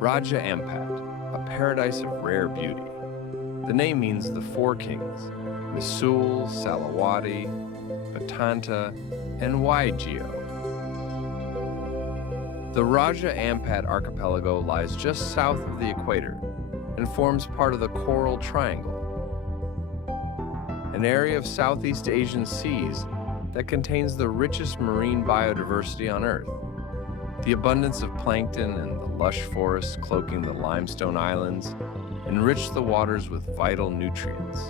Raja Ampat, a paradise of rare beauty. The name means the Four Kings, Misul, Salawati, Batanta, and Waigeo. The Raja Ampat archipelago lies just south of the equator and forms part of the Coral Triangle, an area of Southeast Asian seas that contains the richest marine biodiversity on Earth. The abundance of plankton and the lush forests cloaking the limestone islands enrich the waters with vital nutrients,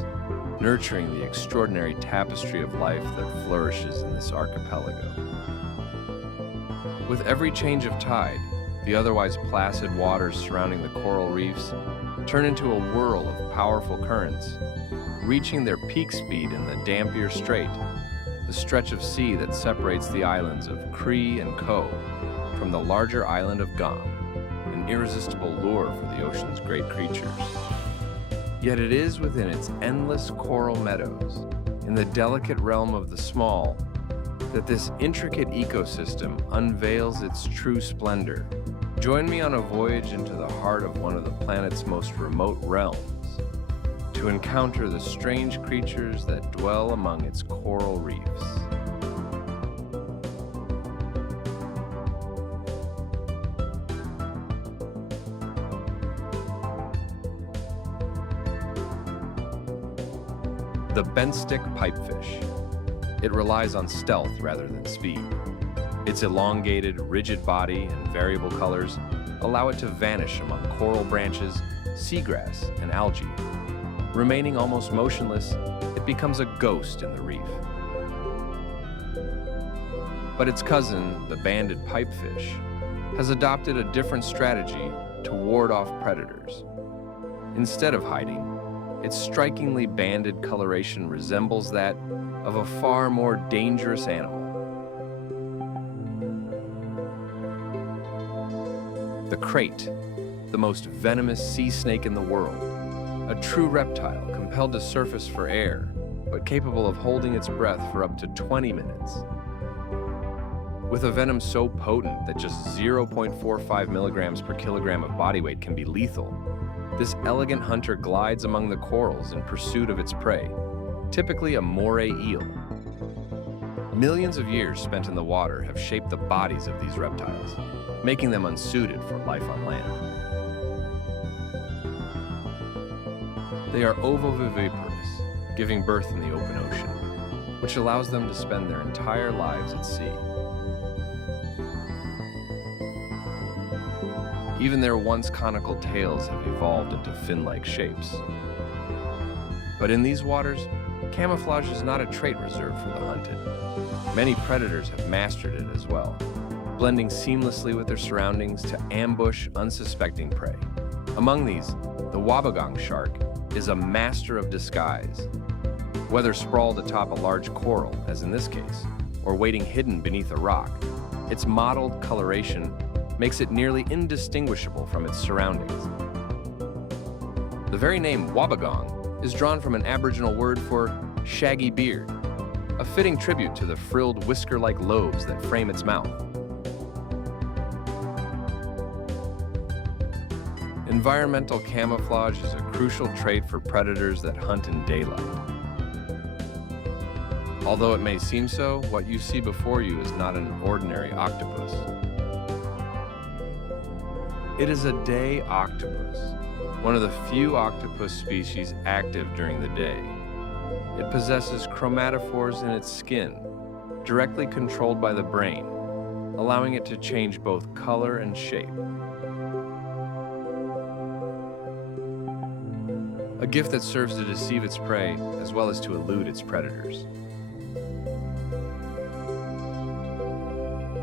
nurturing the extraordinary tapestry of life that flourishes in this archipelago. With every change of tide, the otherwise placid waters surrounding the coral reefs turn into a whirl of powerful currents, reaching their peak speed in the Dampier Strait, the stretch of sea that separates the islands of Cree and Ko from the larger island of Gam, an irresistible lure for the ocean's great creatures. Yet it is within its endless coral meadows, in the delicate realm of the small, that this intricate ecosystem unveils its true splendor. Join me on a voyage into the heart of one of the planet's most remote realms, to encounter the strange creatures that dwell among its coral reefs. The bentstick pipefish. It relies on stealth rather than speed. Its elongated, rigid body and variable colors allow it to vanish among coral branches, seagrass, and algae. Remaining almost motionless, it becomes a ghost in the reef. But its cousin, the banded pipefish, has adopted a different strategy to ward off predators. Instead of hiding, its strikingly banded coloration resembles that of a far more dangerous animal. The krait, the most venomous sea snake in the world, a true reptile compelled to surface for air, but capable of holding its breath for up to 20 minutes. With a venom so potent that just 0.45 milligrams per kilogram of body weight can be lethal, this elegant hunter glides among the corals in pursuit of its prey, typically a moray eel. Millions of years spent in the water have shaped the bodies of these reptiles, making them unsuited for life on land. They are ovoviviparous, giving birth in the open ocean, which allows them to spend their entire lives at sea. Even their once conical tails have evolved into fin-like shapes. But in these waters, camouflage is not a trait reserved for the hunted. Many predators have mastered it as well, blending seamlessly with their surroundings to ambush unsuspecting prey. Among these, the wobbegong shark is a master of disguise. Whether sprawled atop a large coral, as in this case, or waiting hidden beneath a rock, its mottled coloration makes it nearly indistinguishable from its surroundings. The very name wobbegong is drawn from an Aboriginal word for shaggy beard, a fitting tribute to the frilled whisker-like lobes that frame its mouth. Environmental camouflage is a crucial trait for predators that hunt in daylight. Although it may seem so, what you see before you is not an ordinary octopus. It is a day octopus, one of the few octopus species active during the day. It possesses chromatophores in its skin, directly controlled by the brain, allowing it to change both color and shape. A gift that serves to deceive its prey as well as to elude its predators.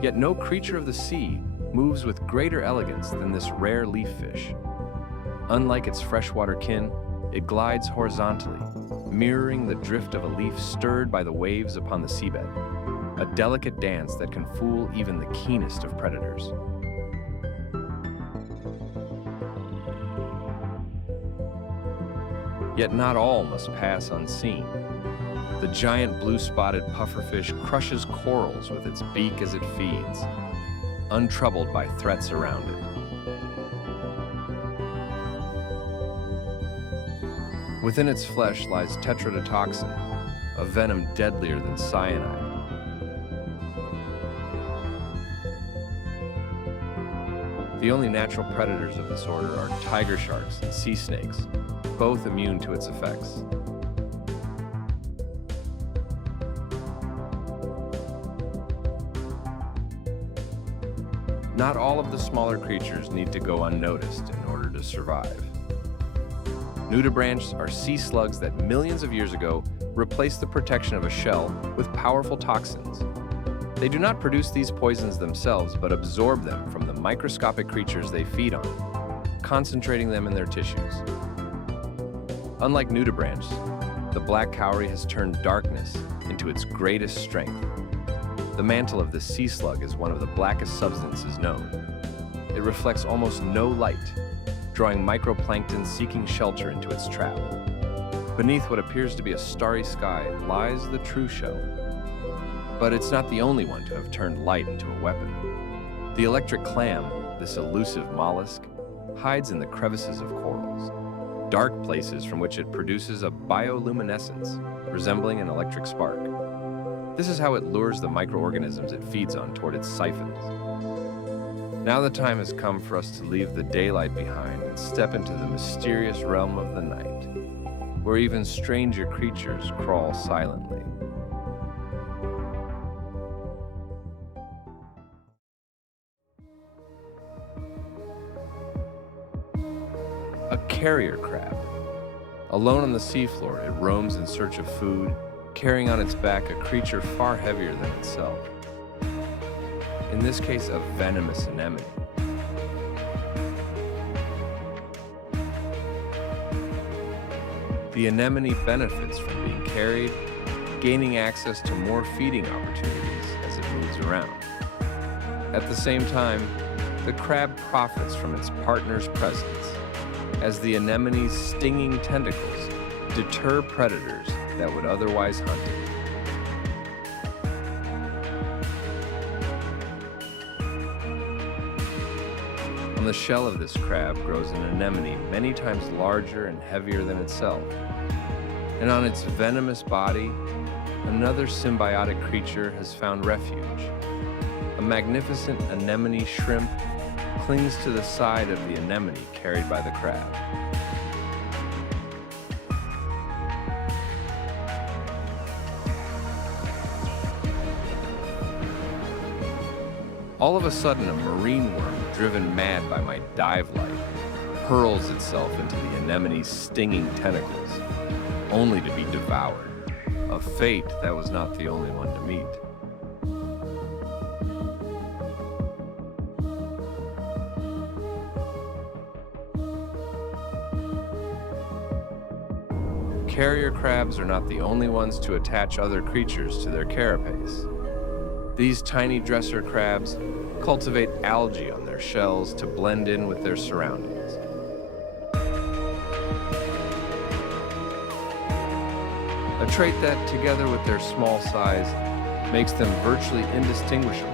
Yet no creature of the sea moves with greater elegance than this rare leaf fish. Unlike its freshwater kin, it glides horizontally, mirroring the drift of a leaf stirred by the waves upon the seabed, a delicate dance that can fool even the keenest of predators. Yet not all must pass unseen. The giant blue-spotted pufferfish crushes corals with its beak as it feeds, untroubled by threats around it. Within its flesh lies tetrodotoxin, a venom deadlier than cyanide. The only natural predators of this order are tiger sharks and sea snakes, both immune to its effects. Not all of the smaller creatures need to go unnoticed in order to survive. Nudibranchs are sea slugs that millions of years ago replaced the protection of a shell with powerful toxins. They do not produce these poisons themselves, but absorb them from the microscopic creatures they feed on, concentrating them in their tissues. Unlike nudibranchs, the black cowrie has turned darkness into its greatest strength. The mantle of the sea slug is one of the blackest substances known. It reflects almost no light, drawing microplankton seeking shelter into its trap. Beneath what appears to be a starry sky lies the true shell. But it's not the only one to have turned light into a weapon. The electric clam, this elusive mollusk, hides in the crevices of corals, dark places from which it produces a bioluminescence, resembling an electric spark. This is how it lures the microorganisms it feeds on toward its siphons. Now the time has come for us to leave the daylight behind and step into the mysterious realm of the night, where even stranger creatures crawl silently. A carrier crab. Alone on the seafloor, it roams in search of food, carrying on its back a creature far heavier than itself. In this case, a venomous anemone. The anemone benefits from being carried, gaining access to more feeding opportunities as it moves around. At the same time, the crab profits from its partner's presence, as the anemone's stinging tentacles deter predators that would otherwise hunt it. On the shell of this crab grows an anemone many times larger and heavier than itself. And on its venomous body, another symbiotic creature has found refuge. A magnificent anemone shrimp clings to the side of the anemone carried by the crab. All of a sudden, a marine worm, driven mad by my dive light, hurls itself into the anemone's stinging tentacles, only to be devoured. A fate that was not the only one to meet. Carrier crabs are not the only ones to attach other creatures to their carapace. These tiny dresser crabs cultivate algae on their shells to blend in with their surroundings. A trait that, together with their small size, makes them virtually indistinguishable.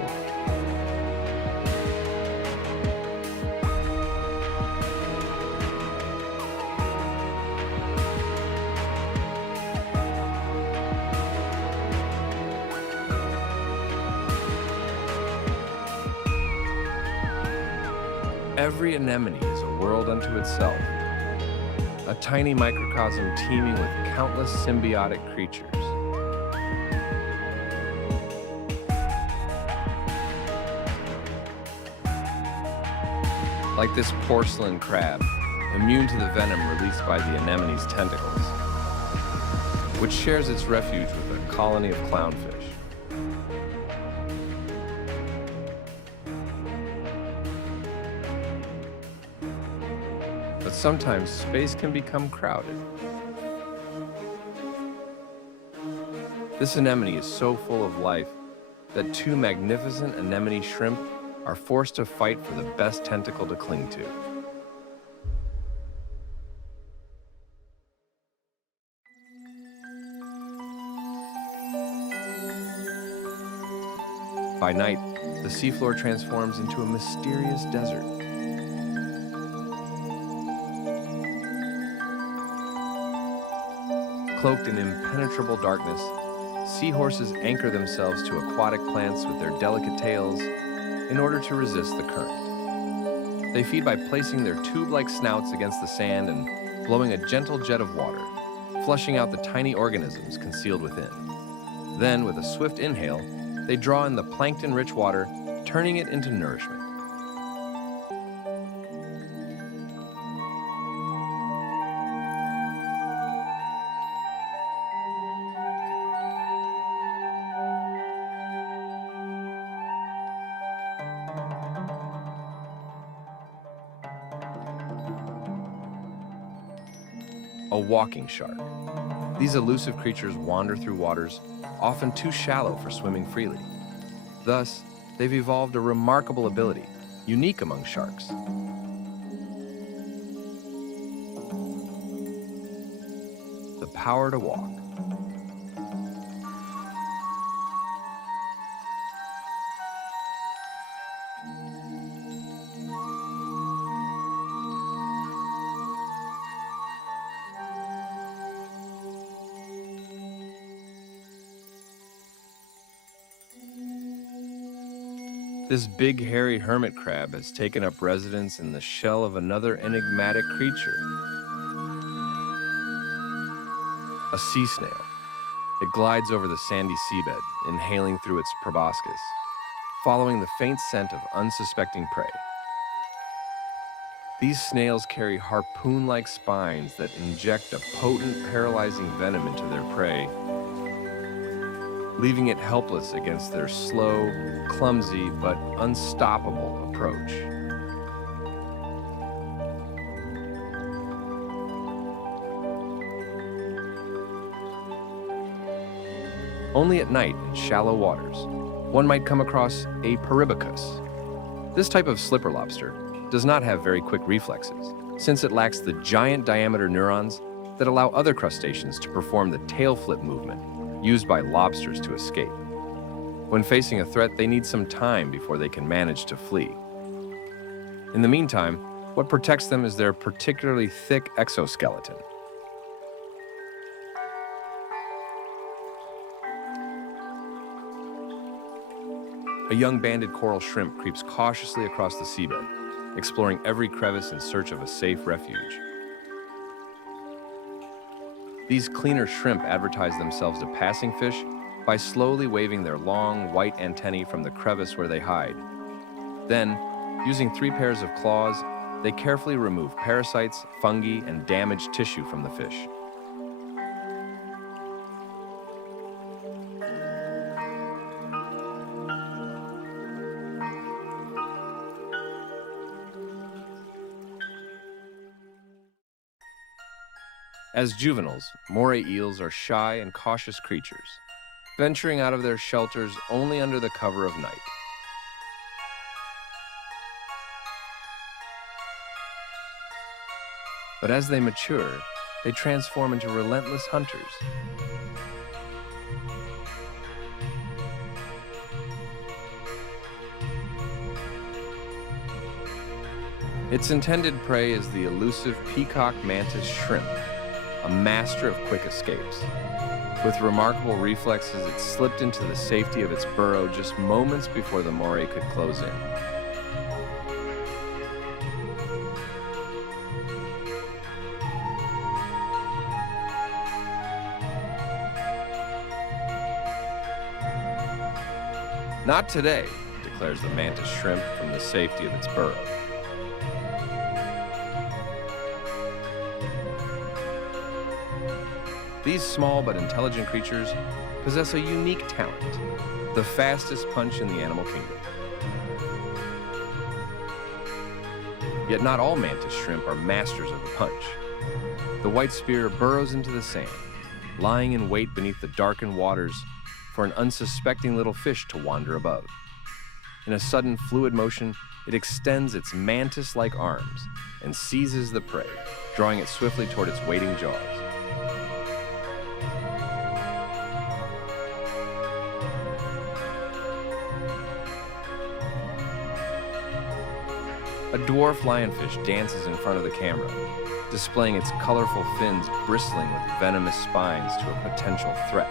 Every anemone is a world unto itself, a tiny microcosm teeming with countless symbiotic creatures. Like this porcelain crab, immune to the venom released by the anemone's tentacles, which shares its refuge with a colony of clownfish. But sometimes space can become crowded. This anemone is so full of life that two magnificent anemone shrimp are forced to fight for the best tentacle to cling to. By night, the seafloor transforms into a mysterious desert. Cloaked in impenetrable darkness, seahorses anchor themselves to aquatic plants with their delicate tails in order to resist the current. They feed by placing their tube-like snouts against the sand and blowing a gentle jet of water, flushing out the tiny organisms concealed within. Then, with a swift inhale, they draw in the plankton-rich water, turning it into nourishment. A walking shark. These elusive creatures wander through waters often too shallow for swimming freely. Thus, they've evolved a remarkable ability, unique among sharks. The power to walk. This big, hairy hermit crab has taken up residence in the shell of another enigmatic creature, a sea snail. It glides over the sandy seabed, inhaling through its proboscis, following the faint scent of unsuspecting prey. These snails carry harpoon-like spines that inject a potent, paralyzing venom into their prey, leaving it helpless against their slow, clumsy, but unstoppable approach. Only at night in shallow waters, one might come across a Paribicus. This type of slipper lobster does not have very quick reflexes, since it lacks the giant diameter neurons that allow other crustaceans to perform the tail flip movement used by lobsters to escape. When facing a threat, they need some time before they can manage to flee. In the meantime, what protects them is their particularly thick exoskeleton. A young banded coral shrimp creeps cautiously across the seabed, exploring every crevice in search of a safe refuge. These cleaner shrimp advertise themselves to passing fish by slowly waving their long, white antennae from the crevice where they hide. Then, using 3 pairs of claws, they carefully remove parasites, fungi, and damaged tissue from the fish. As juveniles, moray eels are shy and cautious creatures, venturing out of their shelters only under the cover of night. But as they mature, they transform into relentless hunters. Its intended prey is the elusive peacock mantis shrimp, a master of quick escapes. With remarkable reflexes, it slipped into the safety of its burrow just moments before the moray could close in. Not today, declares the mantis shrimp from the safety of its burrow. These small but intelligent creatures possess a unique talent, the fastest punch in the animal kingdom. Yet not all mantis shrimp are masters of the punch. The white spear burrows into the sand, lying in wait beneath the darkened waters for an unsuspecting little fish to wander above. In a sudden fluid motion, it extends its mantis-like arms and seizes the prey, drawing it swiftly toward its waiting jaws. A dwarf lionfish dances in front of the camera, displaying its colorful fins bristling with venomous spines to a potential threat.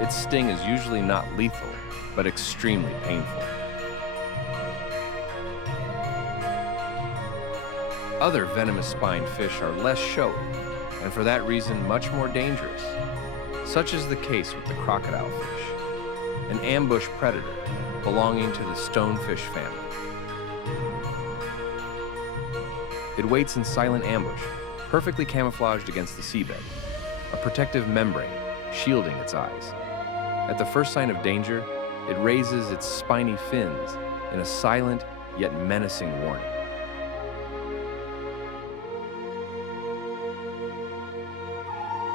Its sting is usually not lethal, but extremely painful. Other venomous spined fish are less showy, and for that reason much more dangerous. Such is the case with the crocodile fish, an ambush predator belonging to the stonefish family. It waits in silent ambush, perfectly camouflaged against the seabed, a protective membrane shielding its eyes. At the first sign of danger, it raises its spiny fins in a silent yet menacing warning.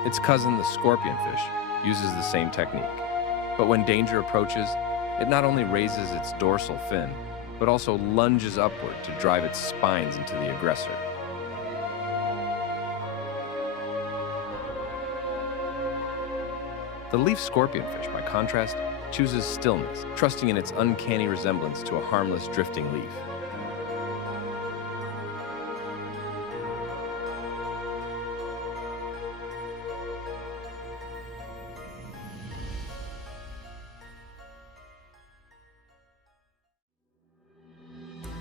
Its cousin, the scorpionfish, uses the same technique. But when danger approaches, it not only raises its dorsal fin, but also lunges upward to drive its spines into the aggressor. The leaf scorpionfish, by contrast, chooses stillness, trusting in its uncanny resemblance to a harmless drifting leaf.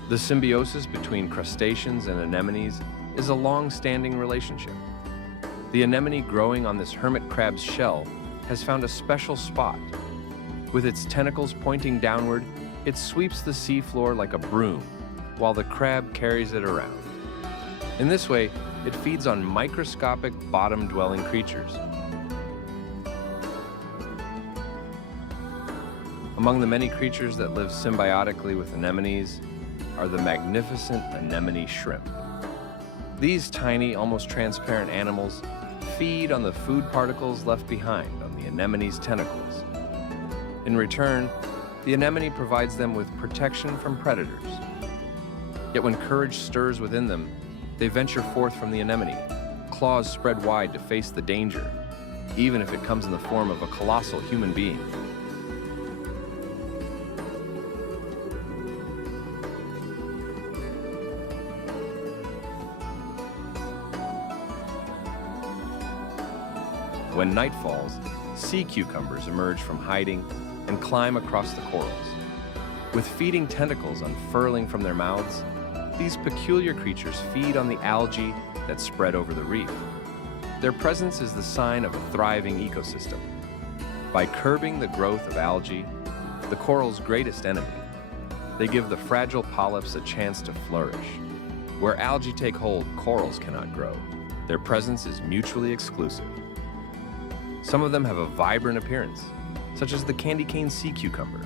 The symbiosis between crustaceans and anemones is a long-standing relationship. The anemone growing on this hermit crab's shell has found a special spot. With its tentacles pointing downward, it sweeps the seafloor like a broom, while the crab carries it around. In this way, it feeds on microscopic bottom-dwelling creatures. Among the many creatures that live symbiotically with anemones are the magnificent anemone shrimp. These tiny, almost transparent animals feed on the food particles left behind on the anemone's tentacles. In return, the anemone provides them with protection from predators. Yet when courage stirs within them, they venture forth from the anemone, claws spread wide to face the danger, even if it comes in the form of a colossal human being. When night falls, sea cucumbers emerge from hiding and climb across the corals. With feeding tentacles unfurling from their mouths, these peculiar creatures feed on the algae that spread over the reef. Their presence is the sign of a thriving ecosystem. By curbing the growth of algae, the coral's greatest enemy, they give the fragile polyps a chance to flourish. Where algae take hold, corals cannot grow. Their presence is mutually exclusive. Some of them have a vibrant appearance, such as the candy cane sea cucumber.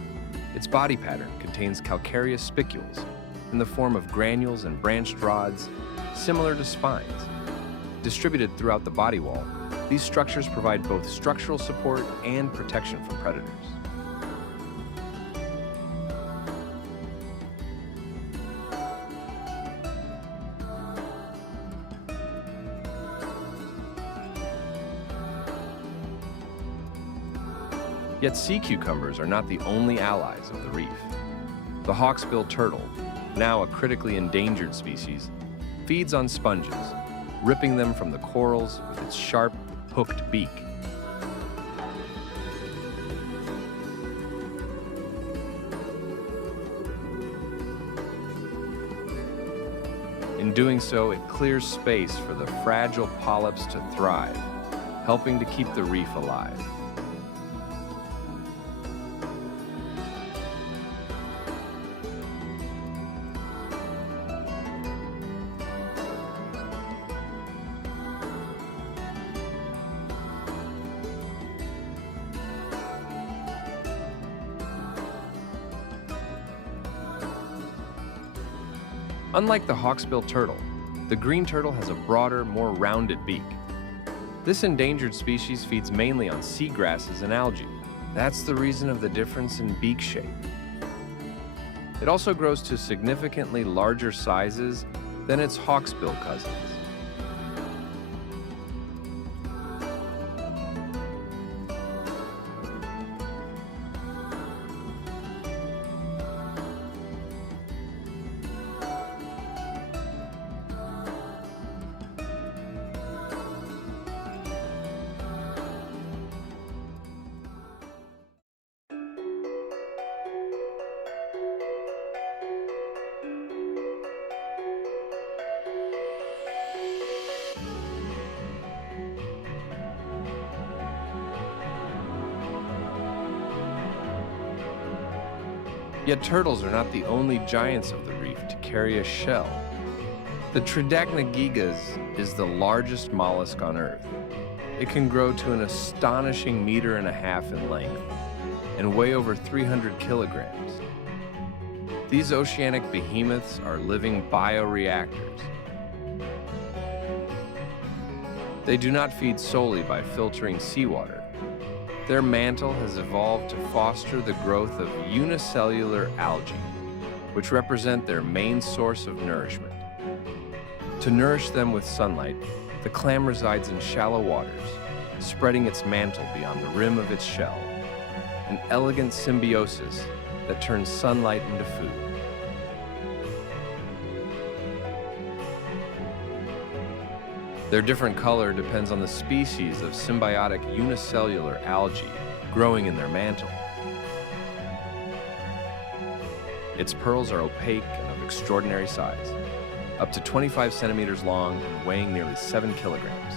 Its body pattern contains calcareous spicules in the form of granules and branched rods, similar to spines. Distributed throughout the body wall, these structures provide both structural support and protection from predators. Yet sea cucumbers are not the only allies of the reef. The hawksbill turtle, now a critically endangered species, feeds on sponges, ripping them from the corals with its sharp, hooked beak. In doing so, it clears space for the fragile polyps to thrive, helping to keep the reef alive. Unlike the hawksbill turtle, the green turtle has a broader, more rounded beak. This endangered species feeds mainly on seagrasses and algae. That's the reason of the difference in beak shape. It also grows to significantly larger sizes than its hawksbill cousins. Yet turtles are not the only giants of the reef to carry a shell. The Tridacnagigas is the largest mollusk on Earth. It can grow to an astonishing 1.5 meters in length and weigh over 300 kilograms. These oceanic behemoths are living bioreactors. They do not feed solely by filtering seawater. Their mantle has evolved to foster the growth of unicellular algae, which represent their main source of nourishment. To nourish them with sunlight, the clam resides in shallow waters, spreading its mantle beyond the rim of its shell, an elegant symbiosis that turns sunlight into food. Their different color depends on the species of symbiotic unicellular algae growing in their mantle. Its pearls are opaque and of extraordinary size, up to 25 centimeters long and weighing nearly 7 kilograms.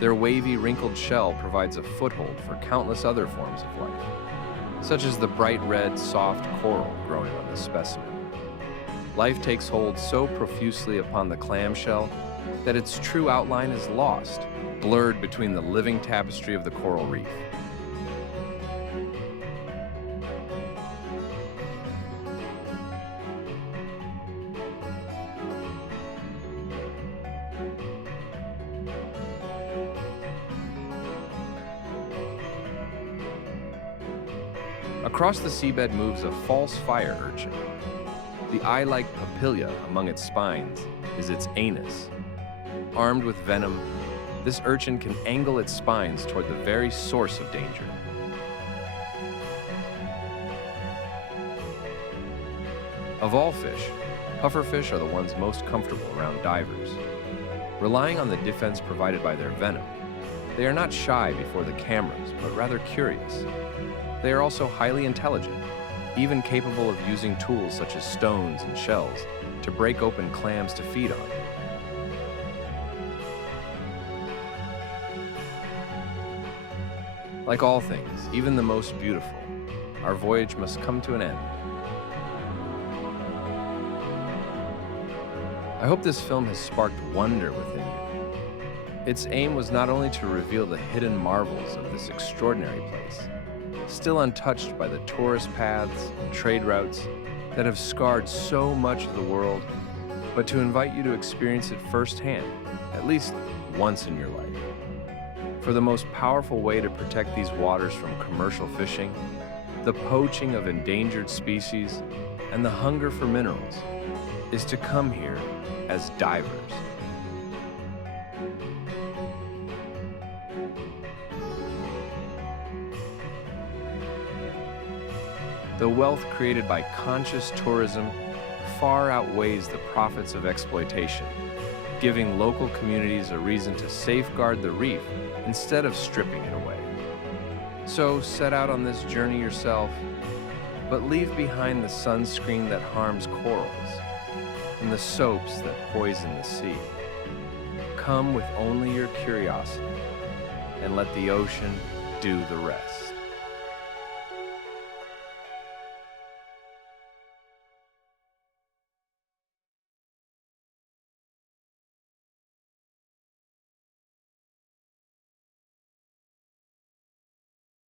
Their wavy, wrinkled shell provides a foothold for countless other forms of life, such as the bright red, soft coral growing on this specimen. Life takes hold so profusely upon the clamshell that its true outline is lost, blurred between the living tapestry of the coral reef. Across the seabed moves a false fire urchin. The eye-like papilla among its spines is its anus. Armed with venom, this urchin can angle its spines toward the very source of danger. Of all fish, pufferfish are the ones most comfortable around divers. Relying on the defense provided by their venom, they are not shy before the cameras, but rather curious. They are also highly intelligent, even capable of using tools such as stones and shells to break open clams to feed on. Like all things, even the most beautiful, our voyage must come to an end. I hope this film has sparked wonder within you. Its aim was not only to reveal the hidden marvels of this extraordinary place, still untouched by the tourist paths and trade routes that have scarred so much of the world, but to invite you to experience it firsthand, at least once in your life. For the most powerful way to protect these waters from commercial fishing, the poaching of endangered species, and the hunger for minerals, is to come here as divers. The wealth created by conscious tourism far outweighs the profits of exploitation, giving local communities a reason to safeguard the reef instead of stripping it away. So set out on this journey yourself, but leave behind the sunscreen that harms corals and the soaps that poison the sea. Come with only your curiosity and let the ocean do the rest.